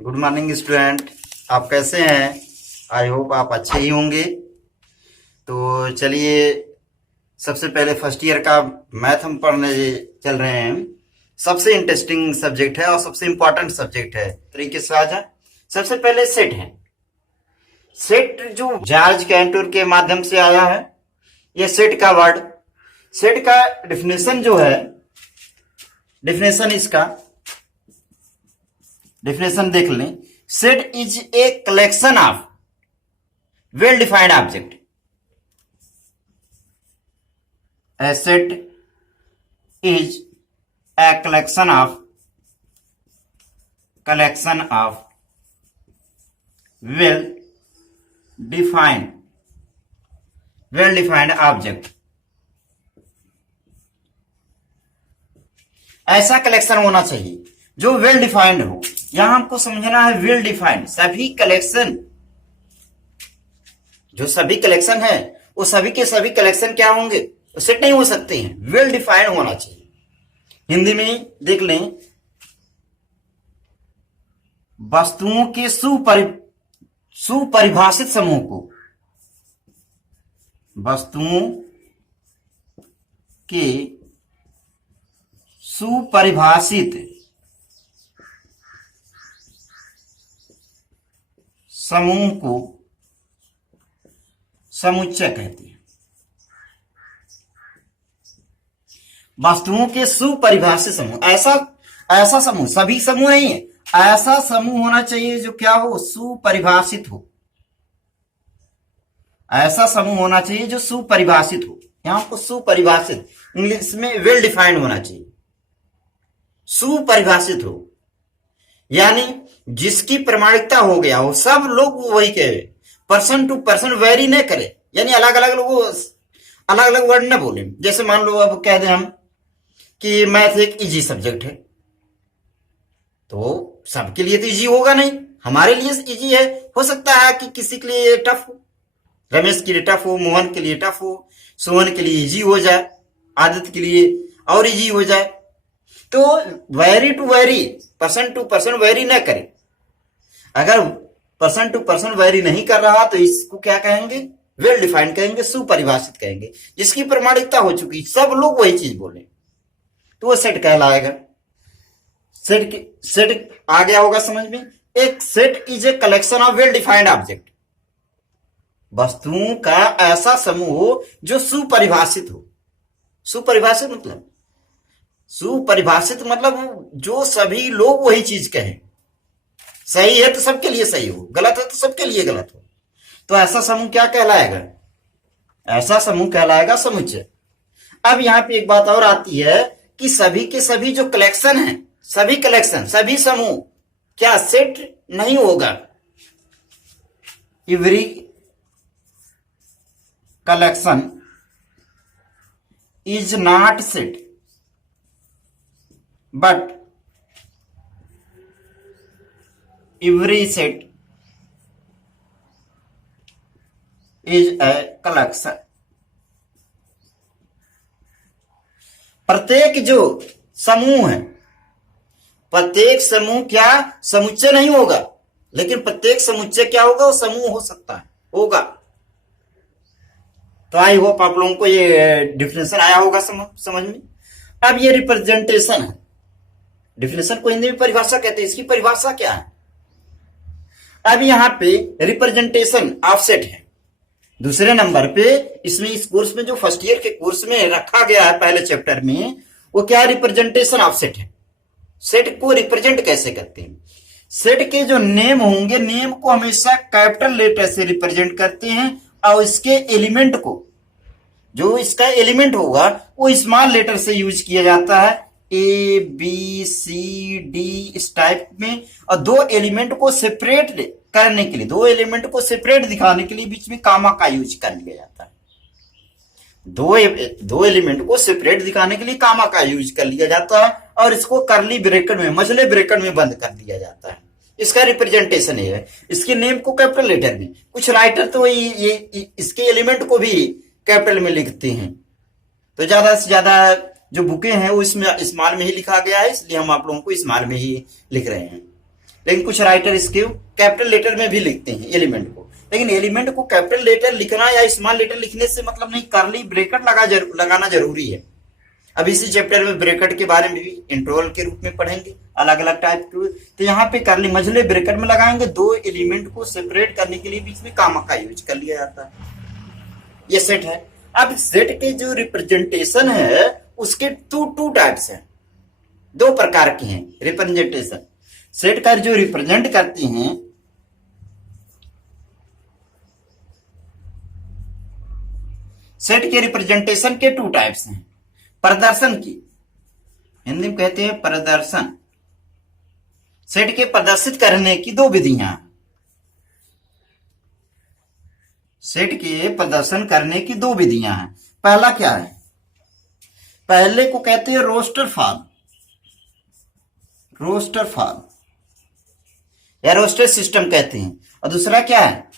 Good morning student. आप कैसे हैं? आई होप आप अच्छे ही होंगे। तो चलिए, सबसे पहले फर्स्ट ईयर का मैथ हम पढ़ने चल रहे हैं। सबसे इंटरेस्टिंग सब्जेक्ट है और सबसे इंपॉर्टेंट सब्जेक्ट है। तरीके से आ जाए। सबसे पहले सेट है। सेट जो जॉर्ज कैंटोर के माध्यम से आया है, ये सेट का वर्ड, सेट का डिफिनेशन जो है, डिफिनेशन देख लें। Set is a collection of well defined object. A set is a collection of well defined object। ऐसा कलेक्शन होना चाहिए जो वेल डिफाइंड हो। यहां हमको समझना है वेल डिफाइंड। सभी कलेक्शन, जो सभी कलेक्शन है, वो सभी के सभी कलेक्शन क्या होंगे? सेट नहीं हो सकते हैं, वेल डिफाइंड होना चाहिए। हिंदी में देख लें, वस्तुओं के सुपरिभाषित समूह को, वस्तुओं के सुपरिभाषित समूह को समुच्चय कहते हैं। वस्तुओं के सुपरिभाषित समूह, ऐसा समूह, सभी समूह नहीं है, ऐसा समूह होना चाहिए जो क्या हो? सुपरिभाषित हो। ऐसा समूह होना चाहिए जो सुपरिभाषित हो। यहां पर सुपरिभाषित, इंग्लिश में वेल डिफाइंड होना चाहिए। सुपरिभाषित हो यानी जिसकी प्रमाणिकता हो गया हो, सब लोग वही कहे, पर्सन टू पर्सन वेरी न करे, यानी अलग अलग लोगों अलग अलग वर्ड न बोले। जैसे मान लो अब कह दें हम कि मैथ एक इजी सब्जेक्ट है, तो सबके लिए तो इजी होगा नहीं, हमारे लिए इजी है। हो सकता है कि किसी के लिए टफ हो, रमेश के लिए टफ हो, मोहन के लिए टफ हो, सोहन के लिए इजी हो जाए, आदित्य के लिए और इजी हो जाए। तो vary to vary, person to person vary ना करे। अगर पर्सन टू पर्सन वेरी नहीं कर रहा तो इसको क्या कहेंगे? वेल डिफाइंड कहेंगे, सुपरिभाषित कहेंगे। जिसकी प्रमाणिकता हो चुकी, सब लोग वही चीज बोले, तो वो सेट कहलाएगा। सेट आ गया होगा समझ में। एक set is a collection of well defined object. वस्तुओं का ऐसा समूह हो जो सुपरिभाषित हो। सुपरिभाषित मतलब जो सभी लोग वही चीज कहें। सही है तो सबके लिए सही हो, गलत है तो सबके लिए गलत हो। तो ऐसा समूह क्या कहलाएगा? ऐसा समूह कहलाएगा समुच्चय। अब यहां पे एक बात और आती है कि सभी के सभी जो कलेक्शन है, सभी कलेक्शन, सभी समूह क्या सेट नहीं होगा? Every collection is not set but every set is a collection. प्रत्येक जो समूह है, प्रत्येक समूह क्या समुच्चय नहीं होगा, लेकिन प्रत्येक समुच्चय क्या होगा? वो समूह हो सकता है, होगा। तो आई होप आप लोगों को ये डिफिनेशन आया होगा समझ में। अब ये रिप्रेजेंटेशन है। डिफिनेशन को हिंदी में परिभाषा कहते हैं। इसकी परिभाषा क्या है? अब यहां पे रिप्रेजेंटेशन ऑफ सेट है दूसरे नंबर पे। इसमें इस कोर्स में जो फर्स्ट ईयर के कोर्स में रखा गया है पहले चैप्टर में, वो क्या? रिप्रेजेंटेशन ऑफ सेट है। सेट को रिप्रेजेंट कैसे करते हैं? सेट के जो नेम होंगे, नेम को हमेशा कैपिटल लेटर से रिप्रेजेंट करते हैं, और इसके एलिमेंट को, जो इसका एलिमेंट होगा, वो स्मॉल लेटर से यूज किया जाता है, ए बी सी डी इस टाइप में। और दो एलिमेंट को सेपरेट करने के लिए, दो एलिमेंट को सेपरेट दिखाने के लिए बीच में कामा का यूज कर लिया जाता है। दो एलिमेंट को सेपरेट दिखाने के लिए कामा का यूज कर लिया जाता है, और इसको करली ब्रैकेट में, मझले ब्रैकेट में बंद कर दिया जाता है। इसका रिप्रेजेंटेशन है। इसके नेम को कैपिटल लेटर में, कुछ राइटर तो ये इसके एलिमेंट को भी कैपिटल में लिखते हैं। तो ज्यादा से ज्यादा जो बुकें हैं वो इसमें स्मॉल में ही लिखा गया है, इसलिए हम आप लोगों को स्मॉल में ही लिख रहे हैं। लेकिन कुछ राइटर इसके कैपिटल लेटर में भी लिखते हैं एलिमेंट को, लेकिन एलिमेंट को कैपिटल लेटर लिखना या स्मॉल लेटर लिखने से मतलब नहीं, कर्ली ब्रैकेट लगाना जरूरी है। अब इसी चैप्टर में ब्रैकेट के बारे में भी इंटरवल के रूप में पढ़ेंगे, अलग अलग टाइप के। तो यहाँ पे कर्ली मझले ब्रैकेट में लगाएंगे, दो एलिमेंट को सेपरेट करने के लिए बीच में कामा का यूज कर लिया जाता है। ये सेट है। अब सेट के जो रिप्रेजेंटेशन है उसके टू टाइप्स हैं, दो प्रकार के हैं रिप्रेजेंटेशन। सेट का जो रिप्रेजेंट करती हैं, सेट के रिप्रेजेंटेशन के टू टाइप्स हैं। प्रदर्शन की हिंदी में कहते हैं प्रदर्शन। सेट के प्रदर्शित करने की दो विधियां, सेट के प्रदर्शन करने की दो विधियां हैं। पहला क्या है, पहले को कहते हैं रोस्टर फॉर्म, रोस्टर फॉर्म या रोस्टर सिस्टम कहते हैं। और दूसरा क्या है,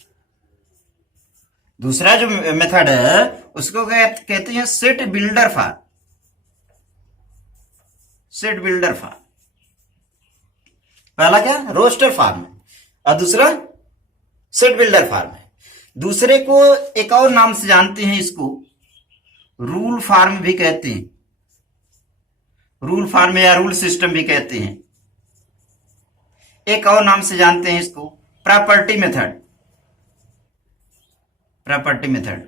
दूसरा जो मेथड है उसको कहते हैं set builder form, set builder form. पहला क्या, रोस्टर फॉर्म है, और दूसरा सेट बिल्डर फॉर्म है। दूसरे को एक और नाम से जानते हैं, इसको रूल फॉर्म भी कहते हैं, रूल फॉर्म या रूल सिस्टम भी कहते हैं। एक और नाम से जानते हैं इसको प्रॉपर्टी मेथड, प्रॉपर्टी मेथड।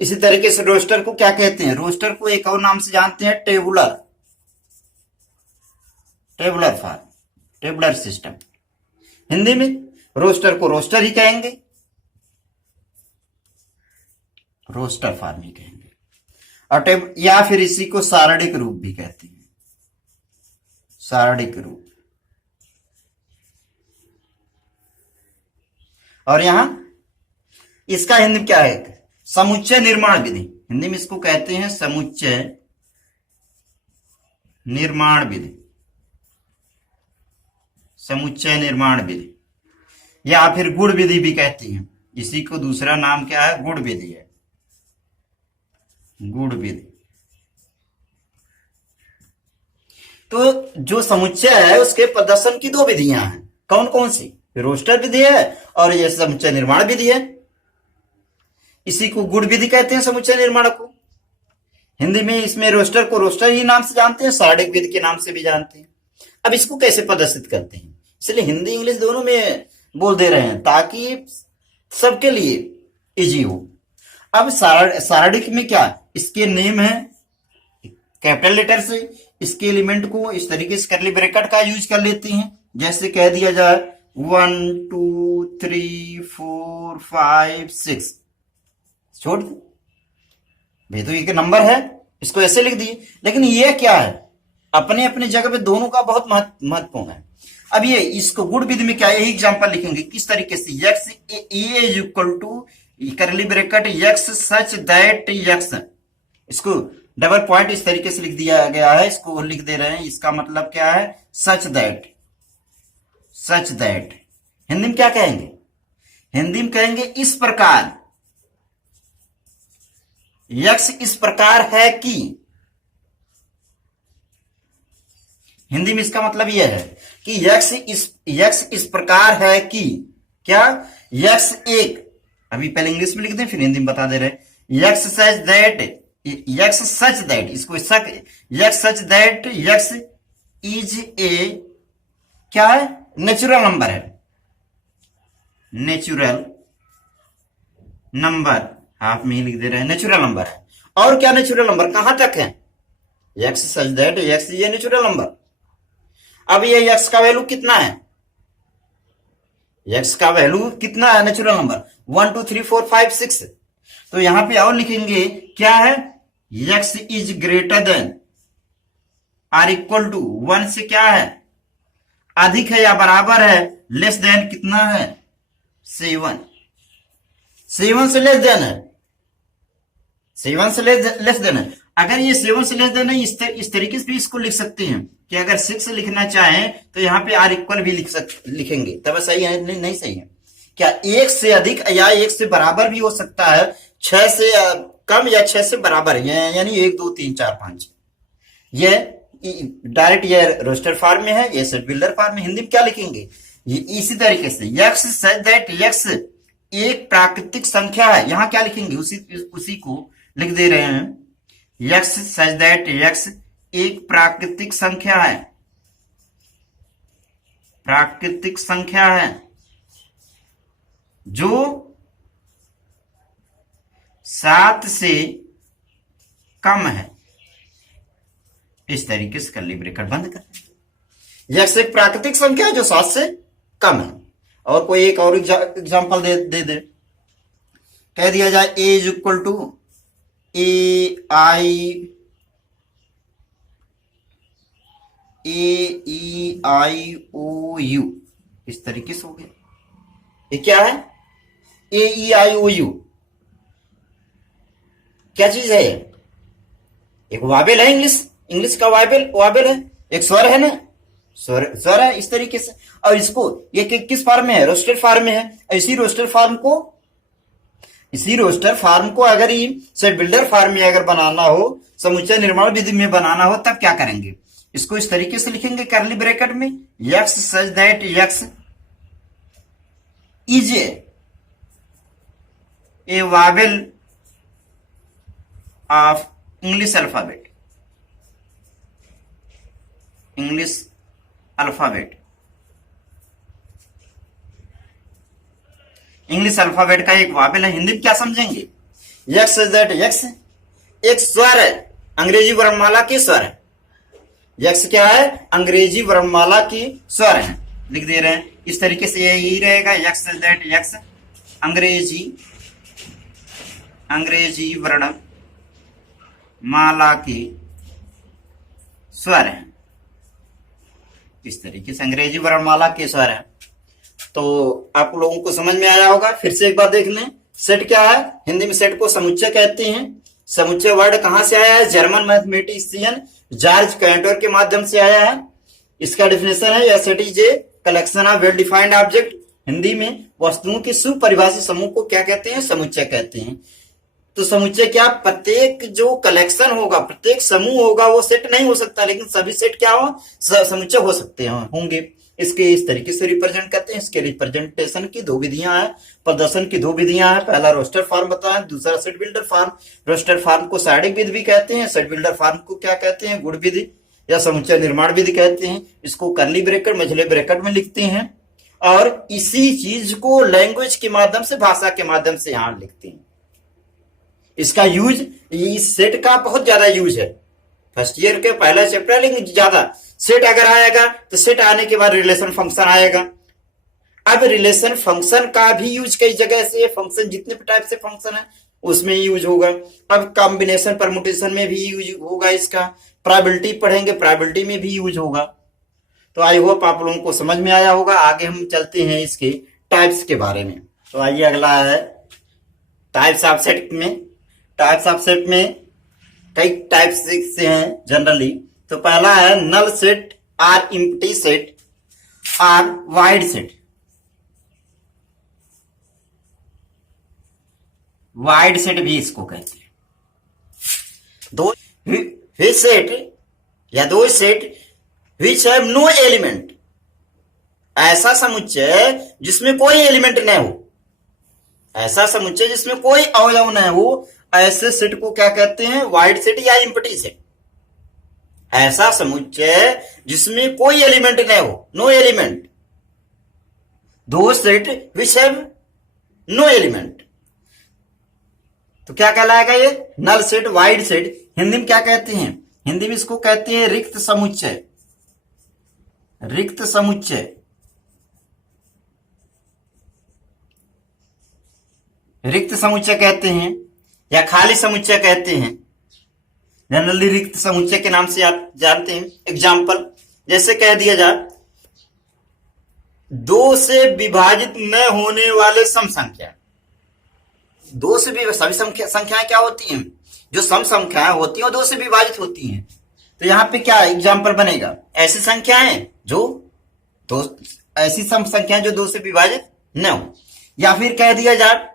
इसी तरीके से रोस्टर को क्या कहते हैं, रोस्टर को एक और नाम से जानते हैं tabular, tabular form, tabular system. Hindi में रोस्टर को रोस्टर ही कहेंगे, रोस्टर फॉर्म ही कहेंगे। और या फिर इसी को सारणिक रूप भी कहते हैं, सारणिक रूप। और यहां इसका हिंदी में क्या है, समुच्चय निर्माण विधि। हिंदी में इसको कहते हैं समुच्चय निर्माण विधि, समुच्चय निर्माण विधि, या फिर गुण विधि भी कहती हैं। इसी को दूसरा नाम क्या है, गुण विधि है, गुण विधि। तो जो समुच्चय है उसके प्रदर्शन की दो विधियां हैं, कौन कौन सी, रोस्टर विधि है और ये समुच्चय निर्माण विधि है। इसी को गुण विधि कहते हैं, समुच्चय निर्माण को। हिंदी में इसमें रोस्टर को रोस्टर ही नाम से जानते हैं, सारणिक विधि के नाम से भी जानते हैं। अब इसको कैसे प्रदर्शित करते हैं, इसलिए हिंदी इंग्लिश दोनों में बोल दे रहे हैं ताकि सबके लिए इजी हो। अब सारणिक में क्या, इसके नेम है कैपिटल लेटर से, इसके एलिमेंट को इस तरीके से कर्ली ब्रैकेट का यूज कर लेते हैं। जैसे कह दिया जाए 1 2 3 4 5 6, छोड़ दे भाई, तो ये नंबर है, इसको ऐसे लिख दिए। लेकिन ये क्या है, अपने अपने जगह पे दोनों का बहुत महत्वपूर्ण है। अब ये इसको गुण विधि में क्या, यही एग्जांपल लिखेंगे किस तरीके से, x a equal to curly bracket x such that x, इसको डबल पॉइंट इस तरीके से लिख दिया गया है, इसको लिख दे रहे हैं। इसका मतलब क्या है, such that, such that. Hindi में क्या कहेंगे, हिंदी में कहेंगे इस प्रकार, यक्स इस प्रकार है कि। हिंदी में इसका मतलब यह है कि यक्स इस प्रकार है कि क्या, यक्स एक, अभी पहले इंग्लिश में लिख दें फिर हिंदी में बता दे रहे, x such that, x such that, इसको x such that x is a क्या है, नेचुरल नंबर है, नेचुरल नंबर, हाफ में ही लिख दे रहे हैं, नेचुरल नंबर है। और क्या नेचुरल नंबर कहां तक है, यक्स सच दैट यक्स ये नेचुरल नंबर। अब ये यक्स का वैल्यू कितना है, यक्स का वैल्यू कितना है नेचुरल नंबर, 1 2 3 4 5 6। तो यहां पे और लिखेंगे क्या है, x is greater than or equal to 1 से क्या है, अधिक है या बराबर है, लेस देन कितना है 7, 7 से लेस देन है, 7 से लेस देन है। अगर ये 7 से लेस देन है, इस तरीके से भी इसको लिख सकते हैं कि अगर 6 लिखना चाहें तो यहाँ पे आर इक्वल भी लिखेंगे, तब सही है, नहीं सही है क्या, 1 से अधिक या 1 से बराबर भी हो सकता है, 6 से कम या 6 से बराबर, यानी 1 2 3 4 5। ये डायरेक्ट ये रोस्टर फॉर्म में है, ये सेट बिल्डर फॉर्म में। हिंदी में क्या लिखेंगे, ये इसी तरीके से यक्स सच दैट यक्स एक प्राकृतिक संख्या है, यहां क्या लिखेंगे उसी को लिख दे रहे हैं, यक्स सच दैट यक्स एक प्राकृतिक संख्या है, प्राकृतिक संख्या है जो 7 से कम है। इस तरीके से कर्ली ब्रैकेट बंद कर। यक्स एक प्राकृतिक संख्या है जो 7 से कम है। और कोई एक और एग्जांपल दे कह दिया जाए ए इज इक्वल टू AEIOU, इस तरीके से हो गया। ये क्या है, AEIOU क्या चीज है, एक वाबेल है, इंग्लिश का वाबेल है, एक स्वर है ना, स्वर है इस तरीके से। और इसको ये किस फॉर्म में है, रोस्टर फॉर्म में है। इसी रोस्टर फॉर्म को अगर ये सेट बिल्डर फॉर्म में अगर बनाना हो, समुच्चय निर्माण विधि में बनाना हो, तब क्या करेंगे, इसको इस तरीके से लिखेंगे कर्ली ब्रैकेट में, x such that x is A Wavell of English alphabet, English alphabet का एक वावेल है। हिंदी में क्या समझेंगे, यक्स सच दैट यक्स एक स्वर है, अंग्रेजी वर्णमाला की स्वर है। यक्स क्या है, अंग्रेजी वर्णमाला की स्वर है, लिख दे रहे हैं इस तरीके से, यही रहेगा यक्स सच दैट यक्स अंग्रेजी वर्णमाला की स्वर है। इस तरीके से अंग्रेजी वर्णमाला के स्वर है। तो आप लोगों को समझ में आया होगा। फिर से एक बार देख लें, सेट क्या है, हिंदी में सेट को समुच्चय कहते हैं। समुच्चय वर्ड कहां से आया है, जर्मन मैथमेटिशियन जॉर्ज कैंटर के माध्यम से आया है। इसका डेफिनेशन है, यह set is a collection of well defined object. Hindi में वस्तुओं के सुपरिभाषित समूह को क्या कहते हैं, समुच्चय कहते हैं। तो समुच्चय क्या, प्रत्येक जो कलेक्शन होगा, प्रत्येक समूह होगा, वो सेट नहीं हो सकता, लेकिन सभी सेट क्या हो, समुच्चय हो सकते हैं, होंगे। इसके इस तरीके से रिप्रेजेंट करते हैं। इसके रिप्रेजेंटेशन की 2 विधियां हैं, प्रदर्शन की 2 विधियां हैं। पहला रोस्टर फॉर्म बताया, दूसरा set builder form. Roster form को साइडिक विधि भी कहते हैं, सेट बिल्डर फॉर्म को क्या कहते हैं, गुण विधि या समुच्चय निर्माण विधि कहते हैं। इसको कर्ली ब्रैकेट मझले ब्रैकेट में लिखते हैं और इसी चीज को लैंग्वेज के माध्यम से, भाषा के माध्यम से यहां लिखते हैं। इसका यूज, इस सेट का बहुत ज्यादा यूज है, फर्स्ट ईयर के पहला चैप्टर, लेकिन ज्यादा सेट अगर आएगा तो सेट आने के बाद रिलेशन फंक्शन आएगा। अब रिलेशन फंक्शन का भी यूज कई जगह से, फंक्शन जितने टाइप से फंक्शन है उसमें यूज होगा। अब कॉम्बिनेशन परमुटेशन में भी यूज होगा इसका। प्रोबेबिलिटी पढ़ेंगे, प्रोबेबिलिटी में भी यूज होगा। तो आई होप आप लोगों को समझ में आया होगा। आगे हम चलते हैं इसके टाइप्स के बारे में। तो आइए अगला है टाइप्स ऑफ सेट में। टाइप्स ऑफ सेट में कई टाइप्स से हैं जनरली। तो पहला है नल सेट और एम्प्टी सेट और वाइड सेट। वाइड सेट भी इसको कहते हैं। दो सेट या the set which have no element, ऐसा समुच्चय जिसमें कोई एलिमेंट न हो, ऐसा समुच्चय जिसमें कोई अवयव न हो, ऐसे सेट को क्या कहते हैं, वाइड सेट या एम्प्टी सेट। ऐसा समुच्चय जिसमें कोई एलिमेंट न हो, नो एलिमेंट। दो set which have no element, तो क्या कहलाएगा ये, null set, void set. Hindi में क्या कहते हैं, हिंदी में इसको कहते हैं रिक्त समुच्चय। रिक्त समुच्चय, रिक्त समुच्चय कहते हैं या खाली समुच्चय कहते हैं। जनरली रिक्त समुच्चय के नाम से आप जानते हैं। एग्जाम्पल जैसे कह दिया जाए, 2 से विभाजित न होने वाले सम संख्या। 2 से भी सभी संख्याएं क्या होती हैं, जो सम संख्याएं होती हैं वो 2 से विभाजित होती हैं। तो यहां पे क्या एग्जाम्पल बनेगा, ऐसी संख्याएं जो ऐसी सम संख्याएं जो 2 से विभाजित न हो। या फिर कह दिया जाए,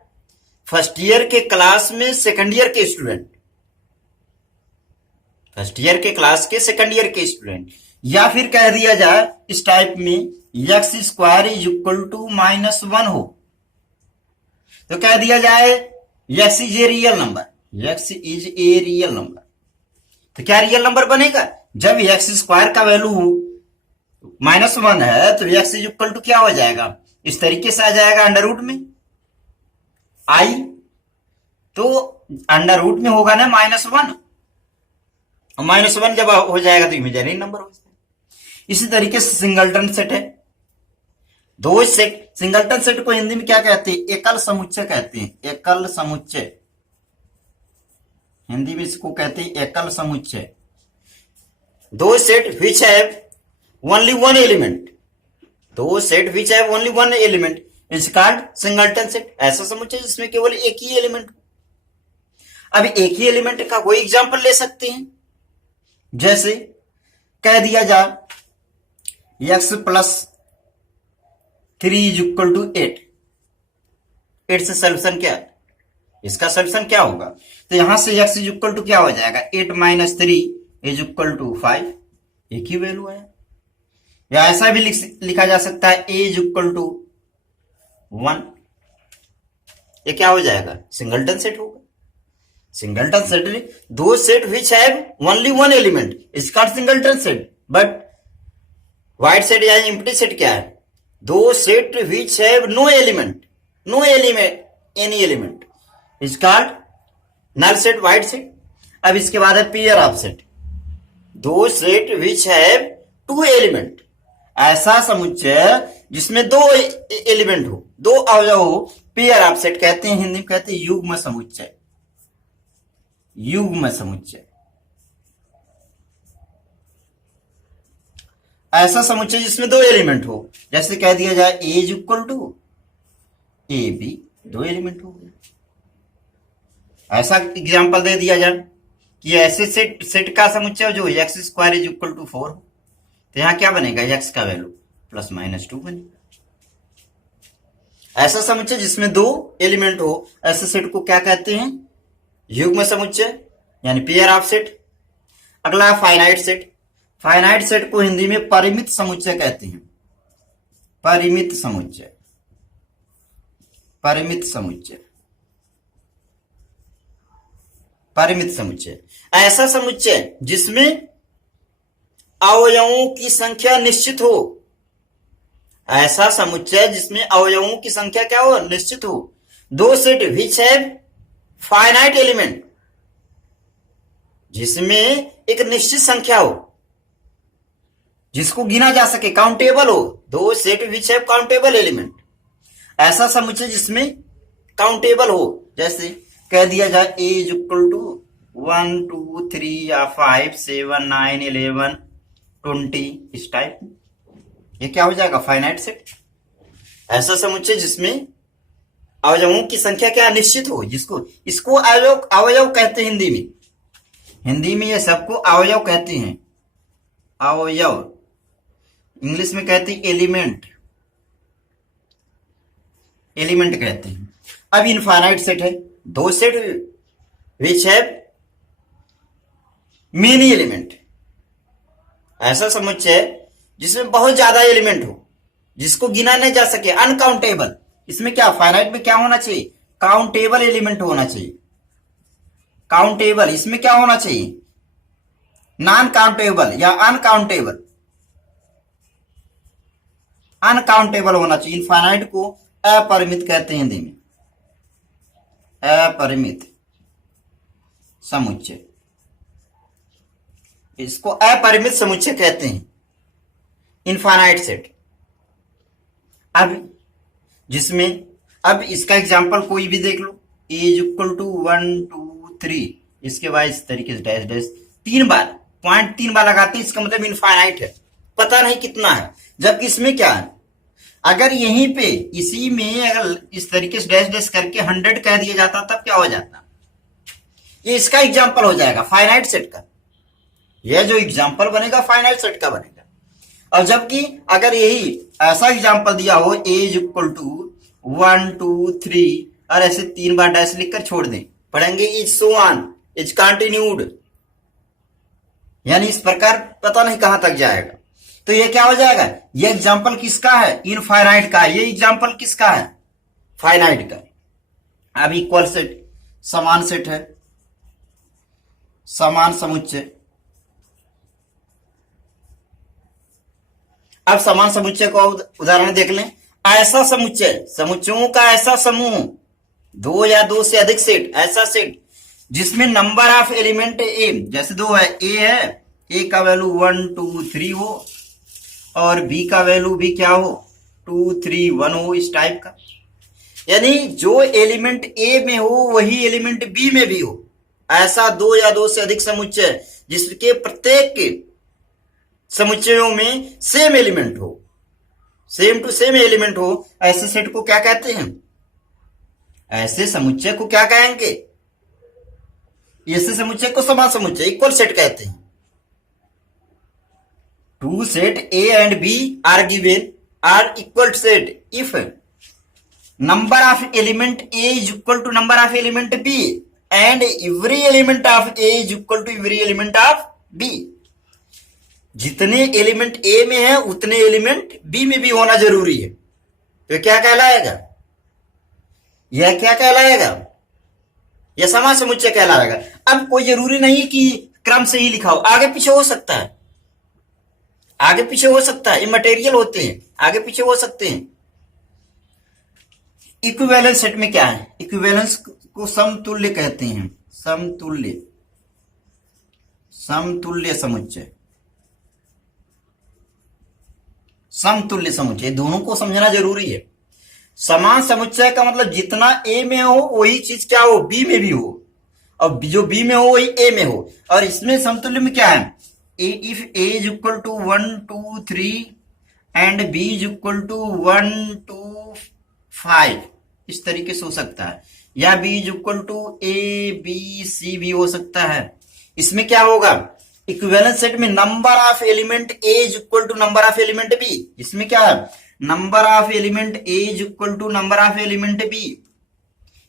फर्स्ट ईयर के क्लास में सेकंड ईयर के स्टूडेंट, फर्स्ट ईयर के क्लास के सेकंड ईयर के स्टूडेंट, या फिर कह दिया जाए इस टाइप में x square is equal to -1 हो, तो कह दिया जाए x is a real number, x is a real number. तो क्या रियल नंबर बनेगा? जब एक्स स्क्वायर का वैल्यू -1 है तो एक्स इज इक्वल टू क्या हो जाएगा? इस तरीके से आ जाएगा अंडर रूट में आई, तो अंडर रूट में होगा ना -1, और -1 जब हो जाएगा तो इमेजिनरी नंबर हो जाएगा। इसी तरीके से सिंगलटन सेट है, दो सेट, सिंगलटन सेट को हिंदी में क्या कहते हैं? एकल समुच्चय कहते हैं, एकल समुच्चय, हिंदी में इसको कहते हैं एकल समुच्चय। Those set which have only one element, दो set which have only one element is called singleton set, ऐसा समुच्चय जिसमें केवल एक ही एलिमेंट हो। अब एक ही एलिमेंट का कोई एग्जांपल ले सकते हैं, जैसे कह दिया जाए x plus 3 is equal to 8, 8 से सोल्यूशन क्या है? इसका सोल्यूशन क्या होगा? तो यहां से x इज इक्वल टू क्या हो जाएगा? 8 माइनस 3 इज इक्वल टू 5, एक ही वैल्यू है। या ऐसा भी लिखा जा सकता है a इज इक्वल टू 1, ये क्या हो जाएगा? सिंगलटन सेट होगा। Singleton set, the set which have only one element is called singleton set. But void set या एम्प्टी सेट क्या है? The set which have no element, no element, any element is called null set, void set. अब इसके बाद है pair of set, the set which have two element, ऐसा समुच्चय जिसमें दो एलिमेंट हो, दो अवयव हो, पेयर ऑफ सेट कहते हैं, हिंदी में कहते हैं युग्म समुच्चय, युग्म समुच्चय। ऐसा समुच्चय जिसमें दो एलिमेंट हो, जैसे कह दिया जाए a is equal to a b, दो एलिमेंट हो गया। ऐसा एग्जांपल दे दिया जाए कि ऐसे सेट का समुच्चय जो x square is equal to 4 हो, तो यहां क्या बनेगा? एक्स का वैल्यू +-2 बनेगा। ऐसा समुच्चय जिसमें दो एलिमेंट हो, ऐसे सेट को क्या कहते हैं? युग्म समुच्चय, यानी पेयर ऑफ सेट। अगला फाइनाइट सेट, फाइनाइट सेट को हिंदी में परिमित समुच्चय कहते हैं, परिमित समुच्चय, परिमित समुच्चय, परिमित समुच्चय। ऐसा समुच्चय जिसमें अवयवों की संख्या निश्चित हो, ऐसा समुच्चय जिसमें अवयवों की संख्या क्या हो? निश्चित हो। दो set which have finite element, जिसमें एक निश्चित संख्या हो, जिसको गिना जा सके, काउंटेबल हो। दो set which have countable element, ऐसा समुच्चय जिसमें काउंटेबल हो, जैसे कह दिया जाए a इज इक्वल टू 1 2 3 या 5 7 9 11 20, इस टाइप। ये क्या हो जाएगा? Finite set. ऐसा समुच्चय जिसमें अवयवों की संख्या क्या निश्चित हो, जिसको, इसको अवयव कहते हैं हिंदी में, हिंदी में ये सबको अवयव कहते हैं, अवयव। इंग्लिश में कहते हैं एलिमेंट, एलिमेंट कहते हैं। अब इनफाइनाइट सेट है, the set which have many element, ऐसा समुच्चय जिसमें बहुत ज्यादा एलिमेंट हो, जिसको गिना नहीं जा सके, अनकाउंटेबल। इसमें क्या, फाइनाइट में क्या होना चाहिए? काउंटेबल एलिमेंट होना चाहिए, काउंटेबल। इसमें क्या होना चाहिए? नॉन काउंटेबल या अनकाउंटेबल, अनकाउंटेबल होना चाहिए। इनफाइनाइट को अपरिमित कहते हैं हिंदी में, अपरिमित समुच्चय, इसको अपरिमित समुच्चय कहते हैं, इनफाइनाइट सेट। अब जिसमें, अब इसका एग्जांपल कोई भी देख लो, a इज इक्वल टू 1 2 3, इसके बाद इस तरीके से डैश डैश 3 बार, पॉइंट 3 बार लगाते हैं, इसका मतलब इनफाइनाइट है, पता नहीं कितना है। जबकि इसमें क्या है, अगर यहीं पे इसी में अगर इस तरीके से डैश डैश करके 100 कह दिया जाता तब क्या हो जाता? ये इसका एग्जांपल हो जाएगा फाइनाइट सेट का, यह जो एग्जांपल बनेगा फाइनाइट सेट का बनेगा। और जबकि अगर यही ऐसा एग्जांपल दिया हो a इज इक्वल टू 1 2 3 और ऐसे 3 बार डैश लिखकर छोड़ दें, पढ़ेंगे is so on, is continued, यानी इस प्रकार पता नहीं कहां तक जाएगा। तो ये क्या हो जाएगा, ये एग्जाम्पल किसका है, इनफाइनाइट का। ये एग्जाम्पल किसका है, फाइनाइट का। अब इक्वल सेट, समान सेट है, समान समुच्चय। अब समान समुच्चय को उदाहरण देख लें। ऐसा समुच्चय, समुच्चयों का ऐसा समूह, दो या दो से अधिक सेट, ऐसा सेट जिसमें नंबर ऑफ एलिमेंट ए, जैसे दो है, ए है, ए का वैल्यू 1 2 3 हो और बी का वैल्यू भी क्या हो 2 3 1 हो, इस टाइप का। यानी जो एलिमेंट ए में हो वही एलिमेंट बी में भी हो, ऐसा दो या दो से अधिक समुच्चय जिसके प्रत्येक के समुच्चयों में सेम एलिमेंट हो, सेम टू सेम एलिमेंट हो, ऐसे सेट को क्या कहते हैं, ऐसे समुच्चय को क्या कहेंगे, ऐसे समुच्चय को समान समुच्चय, इक्वल सेट कहते हैं। Two set a and b are given are equal set if number of element A is equal to number of element B and every element of A is equal to every element of B। जितने element A में है उतने element B में भी होना जरूरी है। तो क्या कहलाएगा, यह क्या कहलाएगा, यह समान समुच्चय कहलाएगा। अब कोई जरूरी नहीं कि क्रम से ही लिखा हो, आगे पीछे हो सकता है, आगे पीछे हो सकता है, इमटेरियल होते हैं, आगे पीछे हो सकते हैं। इक्विवेलेंस सेट में क्या है, इक्विवेलेंस को समतुल्य कहते हैं, समतुल्य, समतुल्य समुच्चय, समतुल्य समुच्चय, दोनों को समझना जरूरी है। समान समुच्चय का मतलब जितना ए में हो वही चीज क्या हो बी में भी हो, और जो बी में हो वही ए में हो। और इसमें समतुल्य में क्या है, if a is equal to 1 2 3 and b is equal to 1 2 5, इस तरीके से हो सकता है, या b is equal to a b c भी हो सकता है। इसमें क्या होगा, इक्विवेलेंस सेट में number of element a is equal to number of element b, इसमें क्या है, number of element a is equal to number of element b.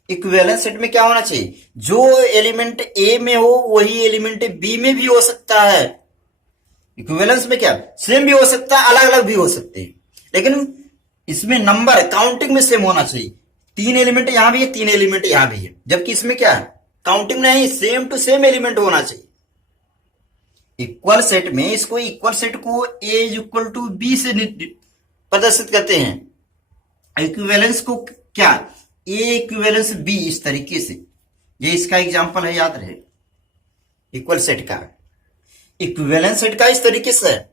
Equivalence set में क्या होना चाहिए, जो एलिमेंट ए में हो वही एलिमेंट बी में भी हो सकता है। इक्विवेलेंस में क्या सेम भी हो सकता है, अलग अलग भी हो सकते हैं, लेकिन इसमें नंबर काउंटिंग में सेम होना चाहिए। 3 एलिमेंट यहां भी है, 3 एलिमेंट यहां भी है, जबकि इसमें क्या है काउंटिंग नहीं, सेम टू सेम एलिमेंट होना चाहिए। इक्वल सेट में इसको, इक्वल सेट को ए इज इक्वल टू बी से प्रदर्शित करते हैं। इक्विवेलेंस को क्या, ए इक्विवेलेंस बी, इस तरीके से। ये इसका एग्जांपल है, याद रहे, इक्वल सेट का, इक्विवेलेंस सेट का इस तरीके से है।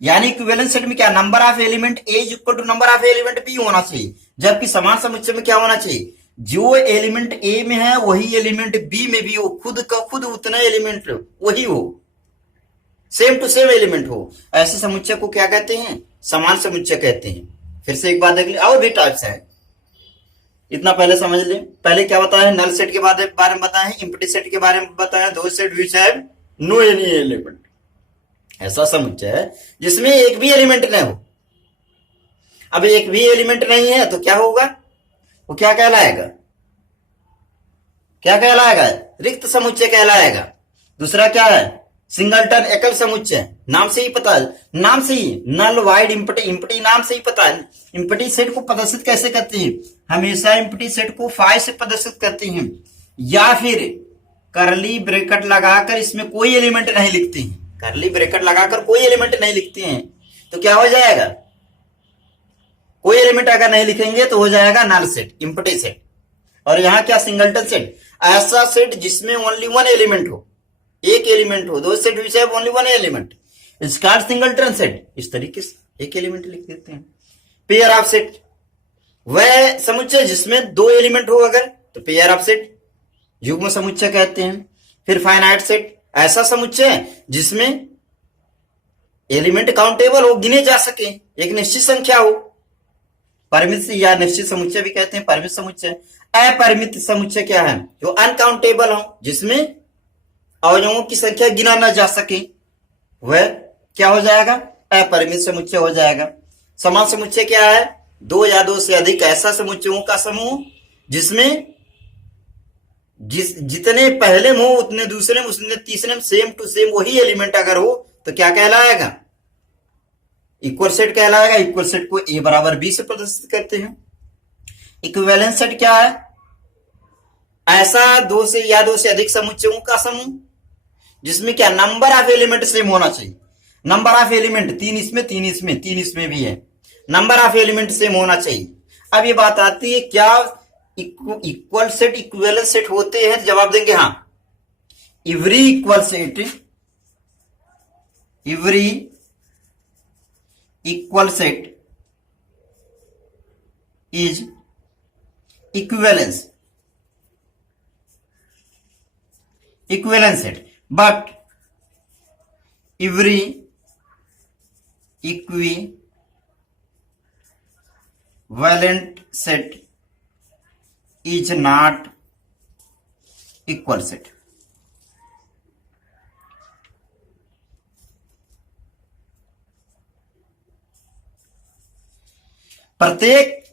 यानी इक्विवेलेंस सेट में क्या, number of element a is equal to number of element b होना चाहिए, जबकि समान समुच्चय में क्या होना चाहिए, जो एलिमेंट ए में है वही एलिमेंट बी में भी हो, खुद का खुद उतना एलिमेंट वही हो, सेम टू सेम एलिमेंट हो। ऐसे समुच्चय को क्या कहते हैं, समान समुच्चय कहते हैं। फिर से एक बात देख ले, और भी टाइप्स है, इतना पहले समझ लें। पहले क्या बताया, नल सेट के बारे में बताया, एम्प्टी सेट के बारे में बताया, the set which have no any element. ऐसा समुच्चय है जिसमें एक भी एलिमेंट नहीं हो। अब एक भी एलिमेंट नहीं है तो क्या होगा, वो क्या कहलाएगा, क्या कहलाएगा, रिक्त समुच्चय कहलाएगा। दूसरा क्या है, सिंगलटन एकल समुच्चय, नाम से ही पता है, नाम से ही, नल वाइड इम्पटी, इम्पटी नाम से ही पता है। इम्पटी सेट को प्रदर्शित कैसे करते हैं, हमेशा इम्पटी सेट को 5 से प्रदर्शित करते हैं, या फिर करली ब्रैकेट लगाकर इसमें कोई एलिमेंट नहीं लिखते हैं, करली ब्रैकेट लगाकर कोई एलिमेंट नहीं लिखते हैं तो क्या हो जाएगा, कोई एलिमेंट अगर नहीं लिखेंगे तो हो जाएगा नल सेट, इम्पटी सेट। और यहां क्या, सिंगलटन सेट, ऐसा सेट जिसमें ओनली 1 एलिमेंट हो, एक एलिमेंट हो, दो set which have only 1 element, it's called singleton set. इस तरीके से एक एलिमेंट लिख देते हैं। पेयर ऑफ सेट, वह समुच्चय जिसमें 2 एलिमेंट हो अगर, तो पेयर ऑफ सेट, युग्म समुच्चय कहते हैं। फिर फाइनाइट सेट, ऐसा समुच्चय जिसमें एलिमेंट काउंटेबल हो, गिने जा सके, एक निश्चित संख्या हो। परिमित या निश्चित समुच्चय भी कहते हैं, परिमित समुच्चय। अपरिमित समुच्चय क्या है, जो अनकाउंटेबल हो, जिसमें अवयवों की संख्या गिना ना जा सके, वह क्या हो जाएगा, अपरिमित समुच्चय हो जाएगा। समान समुच्चय क्या है, 2 या 2 से अधिक ऐसा समुच्चयों का समूह जिसमें जितने पहले में हो उतने दूसरे में, उतने तीसरे में, सेम टू सेम वही एलिमेंट अगर हो तो क्या कहलाएगा? इक्वल सेट कहलाएगा। इक्वल सेट को ए बराबर बी से प्रदर्शित करते हैं। इक्विवेलेंस सेट क्या है? ऐसा दो से या दो से अधिक समुच्चयों का समूह जिसमें क्या नंबर ऑफ एलिमेंट सेम होना चाहिए। नंबर ऑफ एलिमेंट 3 इसमें, 3 इसमें, 3 इसमें भी है। नंबर ऑफ एलिमेंट सेम होना चाहिए। अब ये बात आती है क्या इक्वल सेट इक्विवेलेंस सेट होते हैं? जवाब देंगे हाँ। Every equal set is equivalence set, but every equivalent set is not equal set. प्रत्येक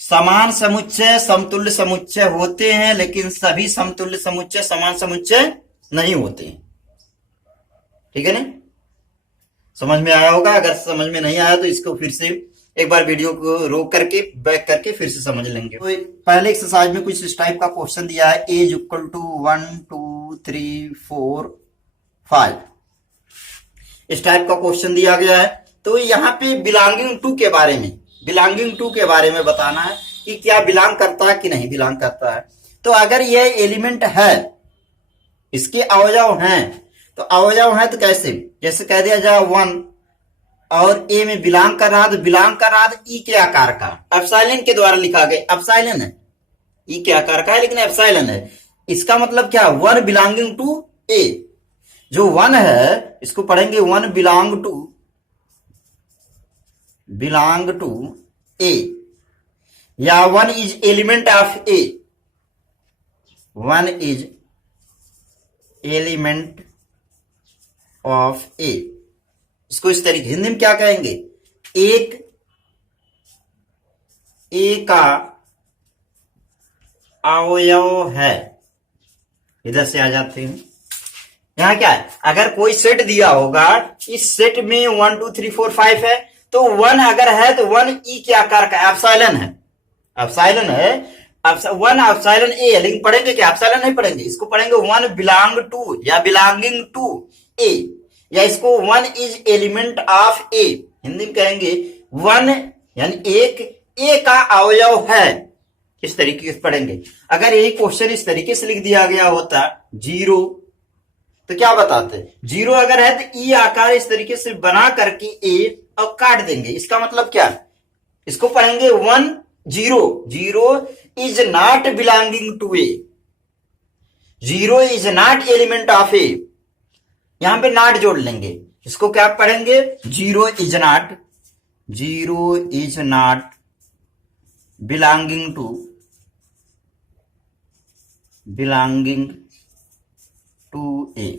समान समुच्चय समतुल्य समुच्चय होते हैं, लेकिन सभी समतुल्य समुच्चय समान समुच्चय नहीं होते हैं। ठीक है ना? समझ में आया होगा। अगर समझ में नहीं आया तो इसको फिर से एक बार वीडियो को रोक करके बैक करके फिर से समझ लेंगे। तो पहले एक्सरसाइज में कुछ इस टाइप का क्वेश्चन दिया है, ए इज इक्वल टू 1 2 3 4 5, इस टाइप का क्वेश्चन दिया गया है। तो यहाँ पे बिलोंगिंग टू के बारे में बताना है कि क्या बिलोंग करता है कि नहीं बिलोंग करता है। तो अगर यह एलिमेंट है, इसके अवयव हैं, तो अवयव हैं तो कैसे? जैसे कह दिया जाए 1 और ए में बिलोंग कर रहा तो ई के आकार का, एप्सिलॉन के द्वारा लिखा गया। एप्सिलॉन है, ई के आकार का है लेकिन एप्सिलॉन है। इसका मतलब क्या? 1 बिलोंगिंग टू ए। जो 1 है इसको पढ़ेंगे 1 बिलोंग टू ए, या 1 is element of A. 1 is element of A. इसको इस तरीके हिंदी में क्या कहेंगे? एक ए का अवयव है। इधर से आ जाते हैं। यहां क्या है? अगर कोई सेट दिया होगा, इस सेट में 1 2 3 4 5 है, तो 1 अगर है तो 1 ई के आकार का एप्सिलॉन है। 1 एप्सिलॉन ए है, लेकिन पढ़ेंगे क्या? एप्सिलॉन नहीं पढ़ेंगे, इसको पढ़ेंगे 1 बिलोंग टू या बिलोंगिंग टू ए, या इसको 1 इज एलिमेंट ऑफ ए। हिंदी में कहेंगे 1 यानी एक ए का अवयव है। इस तरीके से पढ़ेंगे। अगर यही क्वेश्चन इस तरीके से लिख दिया गया होता 0, तो क्या बताते? 0 अगर है तो ई आकार इस तरीके से बना करके ए और काट देंगे। इसका मतलब क्या? इसको पढ़ेंगे 1 0 is not belonging to A. 0 is not element of A. यहां पे नॉट जोड़ लेंगे। इसको क्या पढ़ेंगे? 0 is not belonging to A.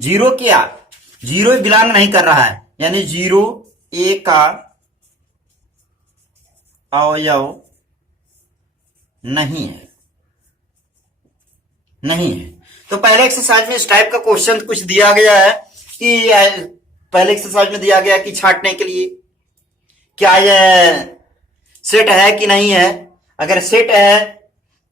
0 क्या? 0 बिलोंग नहीं कर रहा है, यानी 0 ए का अवयव नहीं है। तो पहले एक्सरसाइज में इस टाइप का क्वेश्चन कुछ दिया गया है कि पहले एक्सरसाइज में दिया गया कि छांटने के लिए क्या यह सेट है कि नहीं है। अगर सेट है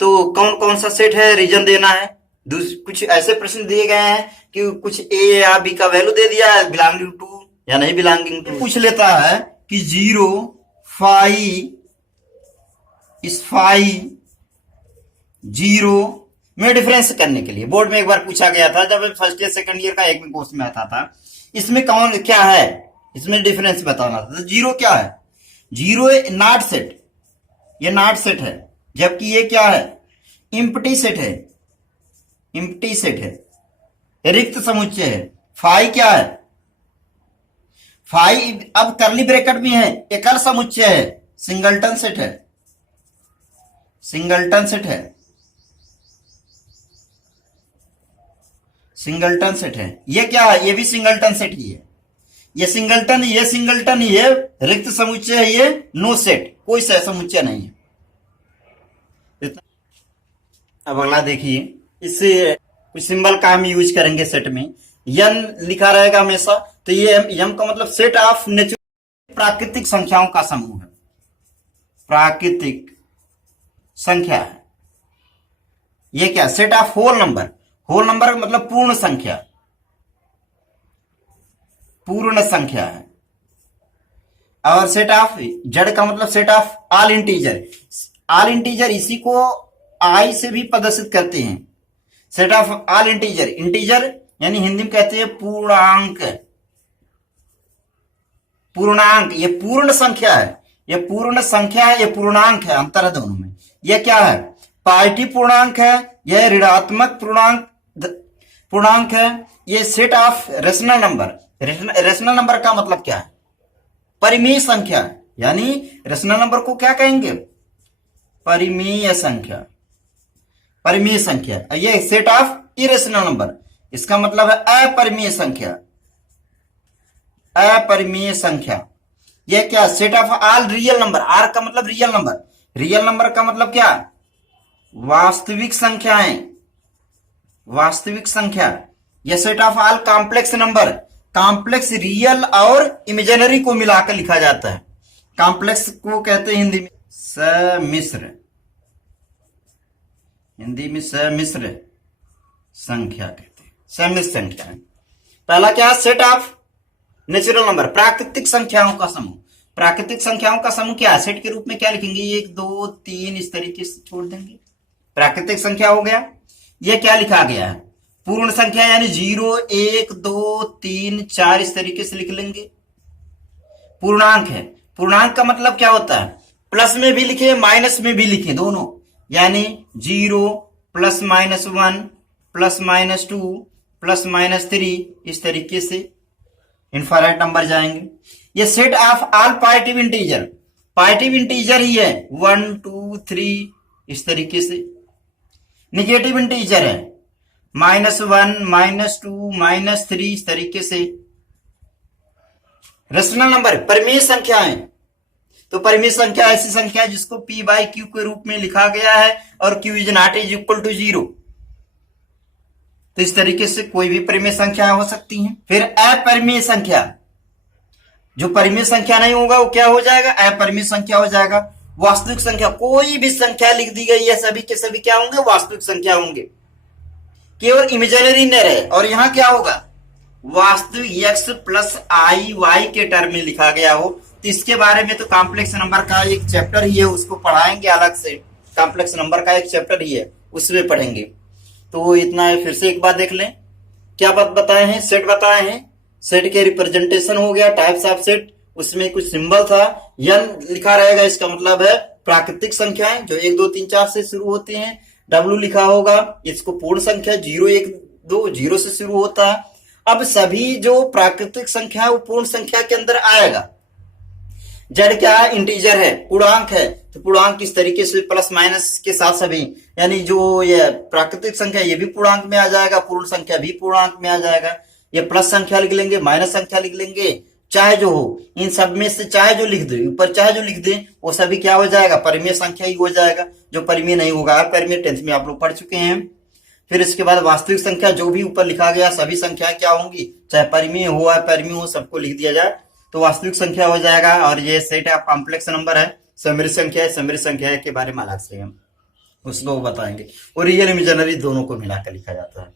तो कौन कौन सा सेट है, रीजन देना है। कुछ ऐसे प्रश्न दिए गए हैं कि कुछ ए या बी का वैल्यू दे दिया है, बिलोंगिंग टू या नहीं बिलोंगिंग टू। पूछ लेता है कि 0 5 0 में डिफरेंस करने के लिए बोर्ड में एक बार पूछा गया था, जब फर्स्ट ईयर सेकंड ईयर का एक में कोर्स में आता था। इसमें कौन क्या है, इसमें डिफरेंस बताना था। तो 0 क्या है? 0 नॉट सेट, ये नॉट सेट है, जबकि ये क्या है? इम्प्टी सेट है, रिक्त समुच्चय है। 5 क्या है? 5 अब करली ब्रैकेट में है, एकल समुच्चय है, सिंगलटन सेट है। ये क्या है? ये भी सिंगलटन सेट ही है। ये सिंगलटन, ये रिक्त समुच्चय है, ये नो सेट, कोई समुच्चय नहीं है। अब अगला देखिए, इससे कुछ सिंबल का हम यूज करेंगे सेट में। यन लिखा रहेगा हमेशा, तो ये यम का मतलब सेट ऑफ नेचुरल, प्राकृतिक संख्याओं का समूह है, प्राकृतिक संख्या है। ये क्या, set of whole number, whole number मतलब पूर्ण संख्या, पूर्ण संख्या है। और सेट ऑफ जड़ का मतलब set of all integer, all integer इसी को आई से भी प्रदर्शित करते हैं। Set of all integer, integer यानी हिंदी में कहते हैं पूर्णांक, पूर्णांक ये पूर्ण संख्या है, ये पूर्ण संख्या है, ये पूर्णांक है, अंतर है दोनों में। ये क्या है, पॉजिटिव पूर्णांक है, यह ऋणात्मक पूर्णांक है। ये set of rational number, rational number का मतलब क्या है, परिमेय संख्या, यानी रेशनल नंबर को क्या कहेंगे, परिमेय संख्या, परिमेय संख्या। ये सेट ऑफ इरेशनल नंबर, इसका मतलब है अपरिमेय संख्या, अपरिमेय संख्या। यह क्या, set of all real number, R का मतलब रियल नंबर, रियल नंबर का मतलब क्या, वास्तविक संख्याएं, वास्तविक संख्या। यह set of all complex number, complex real और इमेजिनरी को मिलाकर लिखा जाता है। कॉम्प्लेक्स को कहते हैं हिंदी में सम्मिश्र, हिंदी में सम्मिश्र संख्या कहते हैं, सम्मिश्र संख्या। पहला क्या, सेट ऑफ नेचुरल नंबर, प्राकृतिक संख्याओं का समूह। प्राकृतिक संख्याओं का समूह क्या है, सेट के रूप में क्या लिखेंगे, 1 2 3 इस तरीके से छोड़ देंगे, प्राकृतिक संख्या हो गया। ये क्या लिखा गया है, पूर्ण संख्या, यानी 0 1 2 3 4 इस तरीके से लिख लेंगे। पूर्णांक है, पूर्णांक का मतलब क्या होता है, प्लस में भी लिखे माइनस में भी लिखे दोनों, यानी 0 +-1 +-2 +-3 इस तरीके से इनफाइनाइट नंबर जाएंगे। ये set of all positive integer, positive integer ही है 1 2 3 इस तरीके से। निगेटिव इंटीजर है -1 -2 -3 इस तरीके से। रेशनल नंबर, परिमेय संख्या है, तो परिमेय संख्या ऐसी संख्या है जिसको p/q के रूप में लिखा गया है और q is not is equal to 0। तो इस तरीके से कोई भी परिमेय संख्या हो सकती हैं। फिर अपरिमेय संख्या, जो परिमेय संख्या नहीं होगा वो क्या हो जाएगा, अपरिमेय संख्या हो जाएगा। वास्तविक संख्या, कोई भी संख्या लिख दी गई है सभी के सभी क्या होंगे, वास्तविक संख्या होंगे, केवल इमेजिनरी न रहे। और यहां क्या होगा, वास्तविक x + i y के टर्म में लिखा गया हो। तो इसके बारे में तो कॉम्प्लेक्स नंबर का एक चैप्टर ही है, उसको पढ़ाएंगे अलग से, कॉम्प्लेक्स नंबर का एक चैप्टर ही है, उसमें पढ़ेंगे। तो इतना है, फिर से एक बार देख लें, क्या बात बताए हैं, सेट बताए हैं, सेट के रिप्रेजेंटेशन हो गया, टाइप्स ऑफ सेट, उसमें कुछ सिंबल था, यन लिखा रहेगा, इसका मतलब है प्राकृतिक संख्याएं जो 1 2 3 4 से शुरू होती हैं। W लिखा होगा, इसको पूर्ण संख्या 0 1 2 0 से शुरू होता है। अब सभी जो प्राकृतिक संख्या है वो पूर्ण संख्या के अंदर आएगा। जड़ क्या है, इंटीजर है, पूर्णांक है, तो पूर्णांक इस तरीके से प्लस माइनस के साथ सभी, यानी जो ये प्राकृतिक संख्या ये भी पूर्णांक में आ जाएगा, पूर्ण संख्या भी पूर्णांक में आ जाएगा। ये प्लस संख्या लिख लेंगे, माइनस संख्या लिख लेंगे, चाहे जो हो, इन सब में से चाहे जो लिख दे, ऊपर चाहे जो लिख दे, वो सभी क्या हो जाएगा, परिमेय संख्या ही हो जाएगा। जो परिमेय नहीं होगा, परिमेय 10th में आप लोग पढ़ चुके हैं। फिर इसके बाद वास्तविक संख्या, जो भी ऊपर लिखा गया सभी संख्याएं क्या होंगी, चाहे परिमेय हो अपरिमेय हो, सबको लिख दिया जाए तो वास्तविक संख्या हो जाएगा। और ये सेट ऑफ कॉम्प्लेक्स नंबर है, समृद्ध संख्या है, समृद्ध संख्या के बारे में अलग से हम उसको बताएंगे। और रियल इमेजिनरी दोनों को मिलाकर लिखा जाता है।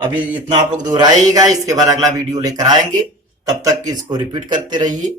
अभी इतना आप लोग दोहराइएगा, इसके बाद अगला वीडियो लेकर आएंगे, तब तक इसको रिपीट करते रहिए।